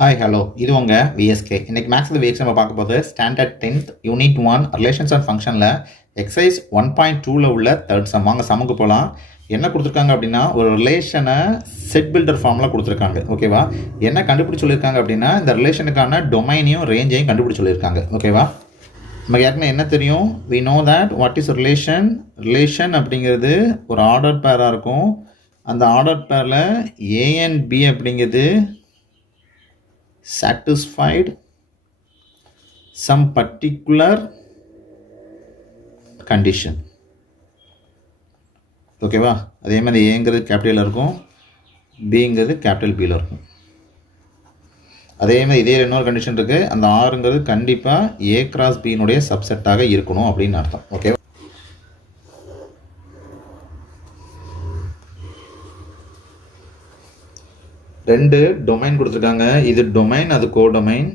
Hi hello இது உங்கள் VSK. இன்றைக்கி மேக்ஸில் வீக்ஸ் நம்ம பார்க்க போது standard 10th unit 1 relations and ஃபங்க்ஷனில் எக்ஸசைஸ் 1.2ல் உள்ள தேர்ட் சம். வாங்க சம்முக்கு போகலாம். என்ன கொடுத்துருக்காங்க அப்படின்னா ஒரு ரிலேஷனை செட் பில்டர் ஃபார்மில் கொடுத்துருக்காங்க. ஓகேவா? என்ன கண்டுபிடிச்சி சொல்லியிருக்காங்க அப்படின்னா இந்த ரிலேஷனுக்கான டொமைனையும் ரேஞ்சையும் கண்டுபிடிச்சி சொல்லியிருக்காங்க. ஓகேவா? நமக்கு ஏற்கனவே என்ன தெரியும்? We know that what is relation அப்படிங்கிறது ஒரு ஆர்டர் பேராக இருக்கும். அந்த ஆர்டர் பேரில் ஏ அண்ட் பி அப்படிங்கிறது satisfied some particular condition. ஓகேவா? அதே மாதிரி ஏங்கிறது கேபிட்டலில் இருக்கும், பிங்கிறது கேபிட்டல் பியில் இருக்கும். அதே மாதிரி இதே இன்னொரு கண்டிஷன் இருக்குது. அந்த ஆறுங்கிறது கண்டிப்பாக ஏ கிராஸ் பியினுடைய சப்செட்டாக இருக்கணும் அப்படின்னு அர்த்தம். ஓகேவா? ரெண்டு டொமைன் கொடுத்துருக்காங்க. இது டொமைன், அது கோடொமைன்.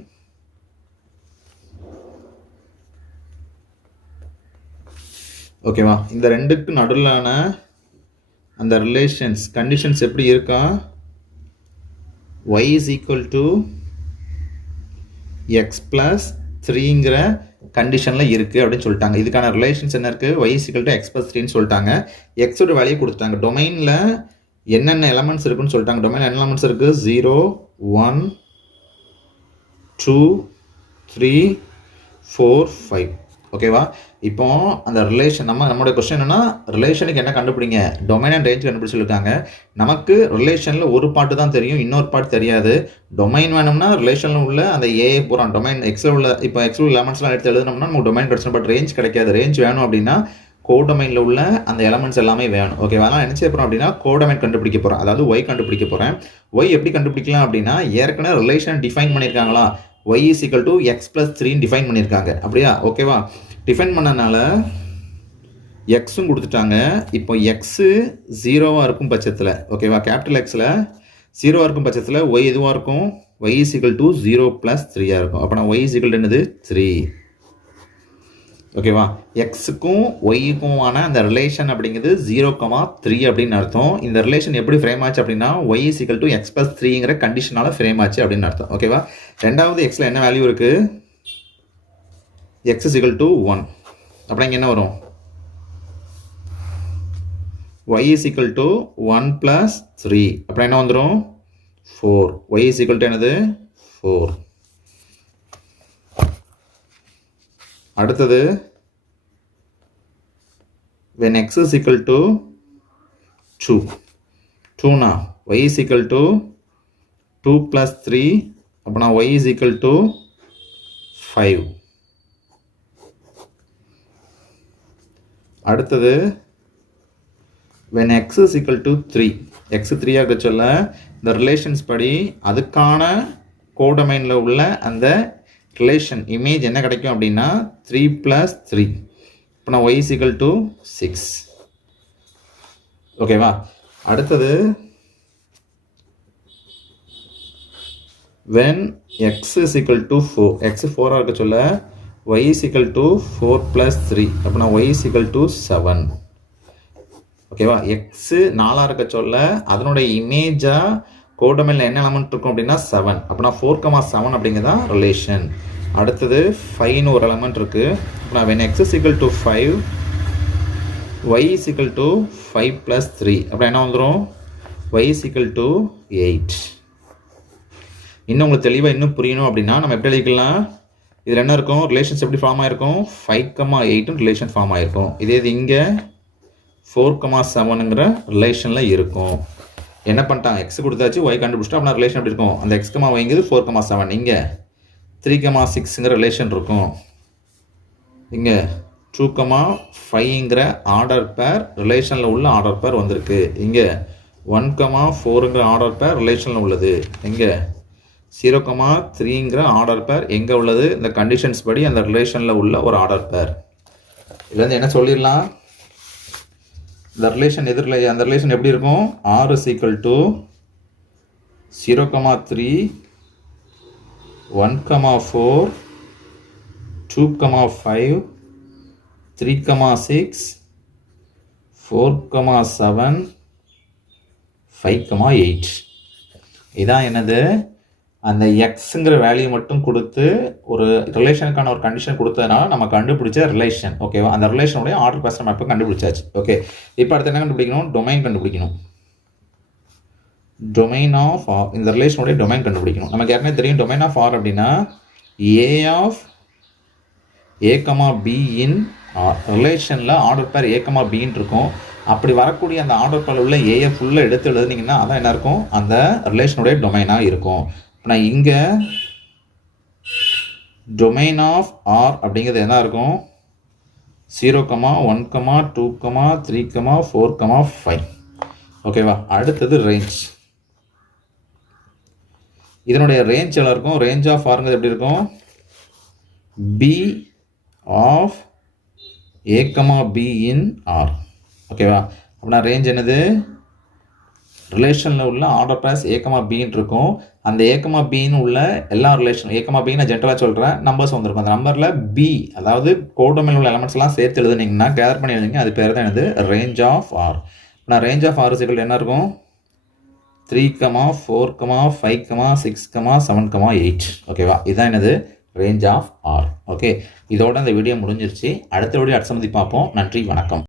ஓகேவா? இந்த ரெண்டுக்கு நடுவிலான அந்த ரிலேஷன்ஸ் கண்டிஷன்ஸ் எப்படி இருக்கா? y is equal to x plus 3ங்கிற கண்டிஷனில் இருக்குது அப்படின்னு சொல்லிட்டாங்க. இதுக்கான ரிலேஷன்ஸ் என்ன இருக்குது? y is equal to x plus 3ன்னு சொல்லிட்டாங்க. எக்ஸோட வேல்யூ கொடுத்துட்டாங்க. டொமைனில் என்னென்ன எலமெண்ட்ஸ் இருக்குன்னு சொல்லிட்டாங்க. டொமைன் என்ன எலமெண்ட்ஸ் இருக்குது? 0 1 2 3 4 5. ஓகேவா? இப்போ அந்த ரிலேஷன் நம்மளுடைய கொஸ்டின் என்னன்னா ரிலேஷனுக்கு என்ன கண்டுபிடிங்க, டொமைன் அண்ட் ரேஞ்ச் கண்டுபிடிச்சிருக்காங்க. நமக்கு ரிலேஷனில் ஒரு பாட்டு தான் தெரியும், இன்னொரு பாட்டு தெரியாது. டொமைன் வேணும்னா ரிலேஷனில் உள்ள அந்த ஏ பூரா டொமைன் எக்ஸில் உள்ள இப்போ எக்ஸில் உள்ள எலமெண்ட்ஸ்லாம் எடுத்து எழுதுனோம்னா நமக்கு டொமைன் கிடச்சிடும். பட் ரேஞ்ச் கிடைக்காது. ரேஞ்ச் வேணும் அப்படின்னா கோடொமைனில் உள்ள அந்த எலமெண்ட்ஸ் எல்லாமே வேணும். ஓகேவா? நான் என்ன செய்ய போகிறோம் அப்படின்னா கோடொமைன் கண்டுபிடிக்க போகிறேன், அதாவது ஒய் கண்டுபிடிக்க போகிறேன். ஒய் எப்படி கண்டுபிடிக்கலாம் அப்படின்னா ஏற்கனவே ரிலேஷன் டிஃபைன் பண்ணியிருக்காங்களா? y is equal to x plus 3 define பண்ணியிருக்காங்க. அப்படியா? ஓகேவா? டிஃபைன் பண்ணனால எக்ஸும் கொடுத்துட்டாங்க. இப்போ எக்ஸு 0வாக இருக்கும் பட்சத்தில், ஓகேவா, கேபிட்டல் எக்ஸில் 0வாக இருக்கும் பட்சத்தில் ஒய் எதுவாக இருக்கும்? y is equal to 0 plus 3ஆக இருக்கும். அப்போ நான் y is equal to என்னது? 3. ஓகேவா? எக்ஸுக்கும் ஒய்க்குமான அந்த ரிலேஷன் அப்படிங்கிறது 0,3 அப்படின்னு அர்த்தம். இந்த ரிலேஷன் எப்படி ஃப்ரேம் ஆச்சு அப்படின்னா y is equal to x plus 3ங்கிற கண்டிஷனால ஃப்ரேம் ஆச்சு அப்படின்னு அர்த்தம். ஓகேவா? ரெண்டாவது எக்ஸில் என்ன வேல்யூ இருக்குது? x is equal to 1. அப்புறம் இங்கே என்ன வரும்? y is equal to 1 plus 3. அப்புறம் என்ன வந்துடும்? 4. y is equal to என்னது? 4. அடுத்தது when x is equal to 2 2னா y is equal to 2 plus 3. அப்போனா y is equal to 5. அடுத்தது when x is equal to 3 x 3 ஆக சொல்ல இந்த ரிலேஷன்ஸ் படி அதுக்கான கோடொமைனில் உள்ள அந்த ரிலேஷன் இமேஜ் என்ன கிடைக்கும் அப்படின்னா 3 plus 3. இப்போ நான் y is equal to 6. ஓகேவா? அடுத்தது when x is equal to 4 x 4ஆக இருக்க சொல்ல y is equal to 4 plus 3. அப்போ நான் y is equal to 7. ஓகேவா? x 4ஆக இருக்க சொல்ல அதனுடைய இமேஜாக கோடொமைனில் என்ன எலமெண்ட் இருக்கும் அப்படின்னா 7. அப்படின்னா 4,7 அப்படிங்கிறதான் ரிலேஷன். அடுத்தது 5ன்னு ஒரு எலமெண்ட் இருக்குது. அப்படின்னா when x is equal to 5 y is equal to 5 plus 3. அப்படி என்ன வந்துடும்? y is equal to 8. இன்னும் உங்களுக்கு தெளிவாக இன்னும் புரியணும் அப்படின்னா நம்ம எப்படி எழுதிக்கலாம்? இதில் என்ன இருக்கும்? ரிலேஷன்ஸ் எப்படி ஃபார்ம் ஆகிருக்கும்? 5,8 ரிலேஷன் ஃபார்ம் ஆகிருக்கும். இதே இது இங்கே 4,7ங்கிற ரிலேஷனில் இருக்கும். என்ன பண்ணிட்டாங்க? எக்ஸ் கொடுத்தாச்சு, ஒய் கண்டுபிடிச்சிட்டா அப்படின்னா ரிலேஷன் எப்படி இருக்கும்? அந்த எக்ஸ் கமா ஒய்ங்கிறது 4,7. இங்கே 3,6ங்கிற ரிலேஷன் இருக்கும். இங்கே 2,5ங்கிற ஆர்டர் பேர் ரிலேஷனில் உள்ள ஆர்டர் பேர் வந்திருக்கு. இங்கே 1,4ங்கிற ஆர்டர் பேர் ரிலேஷனில் உள்ளது. இங்கே 0,3ங்கிற ஆர்டர் பேர் எங்கே உள்ளது? இந்த கண்டிஷன்ஸ் படி அந்த ரிலேஷனில் உள்ள ஒரு ஆர்டர் பேர். இதுலேருந்து என்ன சொல்லிடலாம்? இந்த ரிலேஷன் அந்த ரிலேஷன் எப்படி இருக்கும்? r is equal to 0,3 1,4 2,5 3,6 4,7 5,8. இதான் என்னது? அந்த எக்ஸுங்கிற வேல்யூ மட்டும் கொடுத்து ஒரு ரிலேஷனுக்கான ஒரு கண்டிஷன் கொடுத்ததுனால நம்ம கண்டுபிடிச்ச ரிலேஷன். ஓகேவா? அந்த ரிலேஷனுடைய ஆர்டர் பேசுகிற மேப்பை கண்டுபிடிச்சாச்சு. ஓகே, இப்போ அடுத்து என்ன கண்டுபிடிக்கணும்? டொமைன் கண்டுபிடிக்கணும். டொமைன் ஆஃப் ஆர், இந்த ரிலேஷனுடைய டொமைன் கண்டுபிடிக்கணும். நமக்கு ஏற்கனவே தெரியும் டொமைன் ஆஃப் ஆர் அப்படின்னா A of A comma B in R. ரிலேஷனில் ஆர்டர் பேர் ஏ கமா பின்னு இருக்கும். அப்படி வரக்கூடிய அந்த ஆர்டர் பேர் உள்ள ஏயை ஃபுல்லாக எடுத்து எழுதுனீங்கன்னா அதான் என்ன இருக்கும்? அந்த ரிலேஷனுடைய டொமைனாக இருக்கும். நான் இங்கே டொமைன் ஆஃப் ஆர் அப்படிங்கிறது என்ன இருக்கும்? 0, 1, 2, 3, 4, 5. ஓகேவா? அடுத்தது ரேஞ்ச். இதனுடைய ரேஞ்ச் எல்லாம் இருக்கும். ரேஞ்ச் ஆஃப் ஆர்ங்கிறது எப்படி இருக்கும்? B of A comma B in R. ஓகேவா? அப்படின்னா ரேஞ்ச் என்னது? ரிலேஷனில் உள்ள ஆர்டர் பேர்ஸ் ஏ கமா பின்னு இருக்கும். அந்த ஏ கமா பின்னு உள்ள எல்லா ரிலேஷன் ஏ கமா பின்னு நான் ஜென்ரலாக சொல்கிறேன், நம்பர்ஸ் வந்திருக்கும். அந்த நம்பரில் பி, அதாவது கோடொமைனில் உள்ள எலமெண்ட்ஸ் எல்லாம் சேர்த்து எழுதுனீங்கன்னா, கேதர் பண்ணி எழுதுங்க, அது பேர் தான் என்னது? Range of R. நான் ரேஞ்ச் ஆஃப் ஆர் சிக்கல் என்ன இருக்கும்? 3, 4, 5, 6, 7, 8. ஓகேவா? இதுதான் என்னது? Range of R. ஓகே, இதோட இந்த வீடியோ முடிஞ்சிருச்சு. அடுத்த வீடியோ அடுத்த சந்தி பார்ப்போம். நன்றி, வணக்கம்.